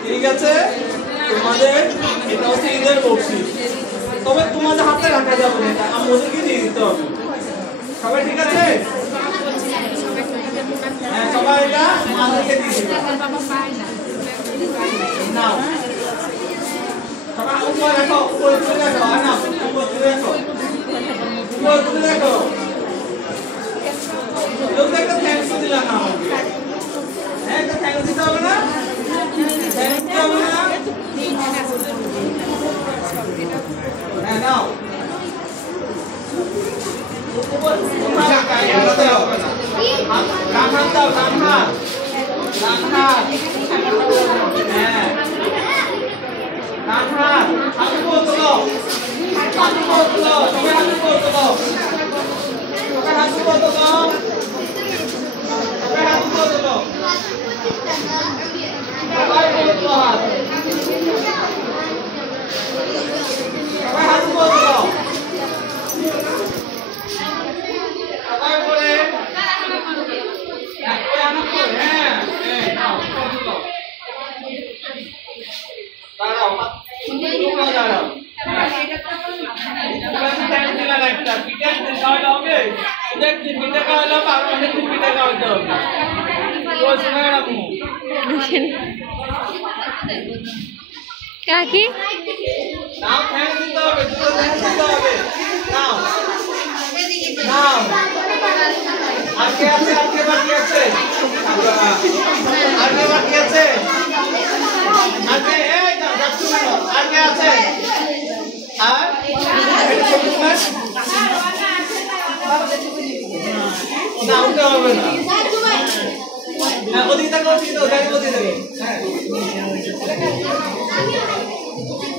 ঠিক আছে তোমাদের এটা হচ্ছে ঈদের বকশিশ তবে তোমাদের হাতে রাখা যাবে না এটা আমাদেরকে দিয়ে দিতে হবে সবাই ঠিক আছে হ্যাঁ সবাই এটা আমাদেরকে দিয়ে দিবে নাও সবাই উপরে রাখো উপরে তুলে রাখো আর না উপরে তুলে রাখো উপরে তুলে রাখো লোক একটা থ্যাঙ্কস দিলাম না আমাকে হ্যাঁ একটা থ্যাঙ্কস দিতে হবে না থ্যাঙ্কস দিতে হবে না হ্যাঁ নাও ডান হাত দাও ডান হাত হ্যাঁ ডান হাত হাত তোলো সবাই হাত তোলো সবাই হাত তোলো সবাই হাত তোলো সবাই তোলো হাত সবাই হাত তোলো সবাই করে হ্যাঁ নাও দাঁড়াও দাঁড়াও কাকি নাও থ্যাঙ্কস দিতে হবে নাও নাও আজকে আছে আজকে বাকি আছে আজকে বাকি আছে আজকে এই যাচ্ছ কেন আজকে আছে আর না উঠতে হবে না ওদিকে থাকো ওদিকে থাকো হ্যাঁ